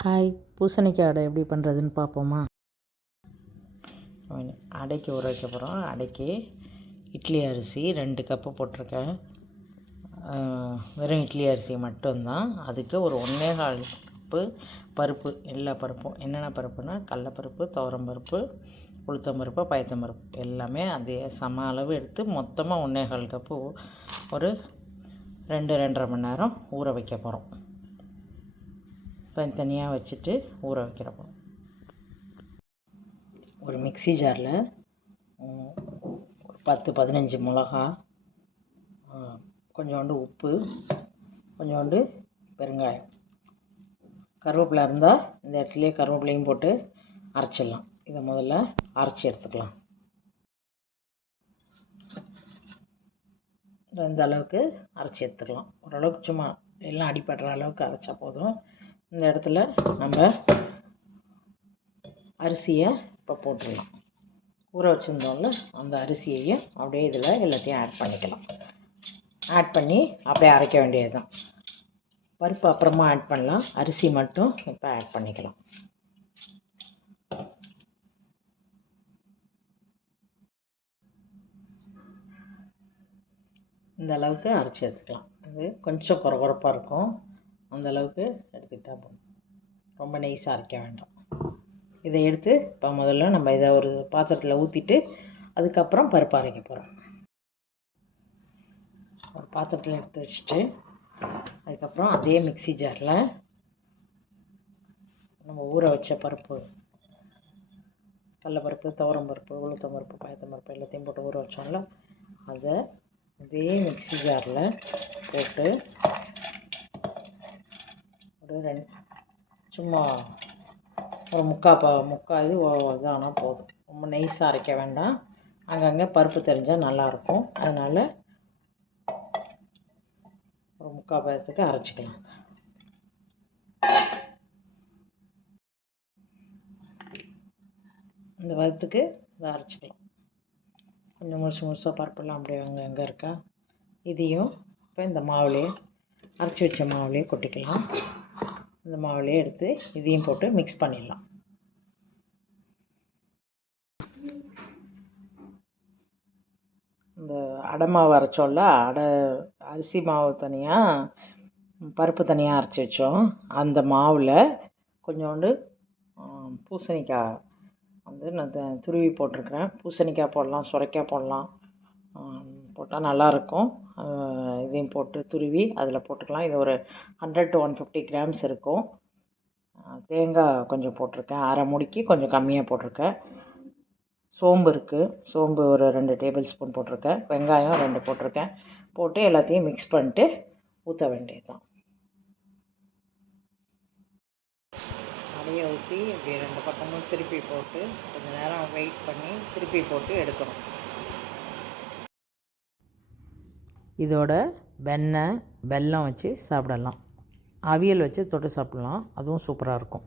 Hi, பூசணிக்காய் அடை எப்படி பண்ணுறதுன்னு பார்ப்போமா? அடைக்கு ஊற வைக்க போகிறோம். அடைக்கு இட்லி அரிசி 2 கப்பு போட்டிருக்கேன். வெறும் இட்லி அரிசி மட்டும்தான். அதுக்கு ஒரு 1.25 கப்பு பருப்பு, எல்லா பருப்பும். என்னென்ன பருப்புனா கடலப்பருப்பு, துவரம்பருப்பு, உளுத்தம்பருப்பு, பயத்தம்பருப்பு எல்லாமே அதே சம அளவு எடுத்து மொத்தமாக 1.25 கப்பு ஒரு 2-2.5 மணி நேரம் ஊற வைக்க போகிறோம். தனித்தனியாக வச்சுட்டு ஊற வைக்கிறப்போ ஒரு மிக்ஸி ஜாரில் ஒரு 10-15 மிளகா, கொஞ்சோண்டு உப்பு, கொஞ்சோண்டு பெருங்காயம், கருவேப்பிலை இருந்தால் இந்த இடத்துலையே கருவேப்பிலையும் போட்டு அரைச்சிடலாம். இதை முதல்ல அரைச்சி எடுத்துக்கலாம். இந்த அளவுக்கு அரைச்சி எடுத்துக்கலாம். ஓரளவுக்கு சும்மா எல்லாம் அடிப்படுற அளவுக்கு அரைச்சா போதும். இந்த இடத்துல நம்ம அரிசியை இப்போ போட்டுடலாம். ஊற வச்சுருந்தோம்ல அந்த அரிசியையும் அப்படியே இதில் எல்லாத்தையும் ஆட் பண்ணிக்கலாம். ஆட் பண்ணி அப்படியே அரைக்க வேண்டியது தான். பருப்பு அப்புறமா ஆட் பண்ணலாம், அரிசி மட்டும் இப்போ ஆட் பண்ணிக்கலாம். இந்த அளவுக்கு அரைச்சி எடுத்துக்கலாம். அது கொஞ்சம் குறகுறப்பாக இருக்கும், அந்த அளவுக்கு எடுத்துக்கிட்டால் போதும். ரொம்ப நைஸாக அரைக்க வேண்டாம். இதை எடுத்து இப்போ முதல்ல நம்ம இதை ஒரு பாத்திரத்தில் ஊற்றிட்டு அதுக்கப்புறம் பருப்பு அரைக்க போகிறோம். ஒரு பாத்திரத்தில் எடுத்து வச்சுட்டு அதுக்கப்புறம் அதே மிக்ஸி ஜாரில் நம்ம ஊற வச்ச பருப்பு, கடலப்பருப்பு, துவரம்பருப்பு, உளுத்தம்பருப்பு, பயத்தம்பருப்பு எல்லாத்தையும் போட்டு ஊற வச்சோம்ல, அதை இதே மிக்ஸி ஜாரில் போட்டு ஒரு சும்மா ஒரு முக்கால் இது இதானால் போதும். ரொம்ப நைஸாக அரைக்க வேண்டாம். அங்கங்கே பருப்பு தெரிஞ்சால் நல்லாயிருக்கும். அதனால் ஒரு முக்கால் பதத்துக்கு அரைச்சிக்கலாம். இந்த பதத்துக்கு இதை அரைச்சிக்கலாம். கொஞ்சம் முழுசாக பருப்பெல்லாம் அப்படியே அங்கே இருக்கா, இதையும் இப்போ இந்த மாவுலேயே அரைச்சி வச்ச மாவுலேயே கொட்டிக்கலாம். இந்த மாவுலேயே எடுத்து இதையும் போட்டு மிக்ஸ் பண்ணிடலாம். இந்த அடை மாவு அரைச்சோம்ல, அரிசி மாவு தனியாக, பருப்பு தனியாக அரைச்சி வச்சோம். அந்த மாவில் கொஞ்சோண்டு பூசணிக்காய் வந்து நான் துருவி போட்டிருக்கிறேன். பூசணிக்காய் போடலாம், சுரைக்காய் போடலாம், போட்டால் நல்லாயிருக்கும். இதையும் போட்டு துருவி அதில் போட்டுக்கலாம். இது ஒரு 100-150 கிராம்ஸ் இருக்கும். தேங்காய் கொஞ்சம் போட்டிருக்கேன், அரை மூடிக்கு கொஞ்சம் கம்மியாக போட்டிருக்கேன். சோம்பு இருக்குது, சோம்பு ஒரு 2 டேபிள் ஸ்பூன் போட்டிருக்கேன். வெங்காயம் 2 போட்டிருக்கேன். போட்டு எல்லாத்தையும் மிக்ஸ் பண்ணிட்டு ஊற்ற வேண்டியது தான். அடையை ஊற்றி இப்படி 2 பக்கமும் திருப்பி போட்டு கொஞ்சம் நேரம் வெயிட் பண்ணி திருப்பி போட்டு எடுக்கணும். இதோட வெண்ணெய், வெல்லம் வச்சு சாப்பிடலாம். அவியல் வச்சு தொட்டு சாப்பிடலாம், அதுவும் சூப்பராக இருக்கும்.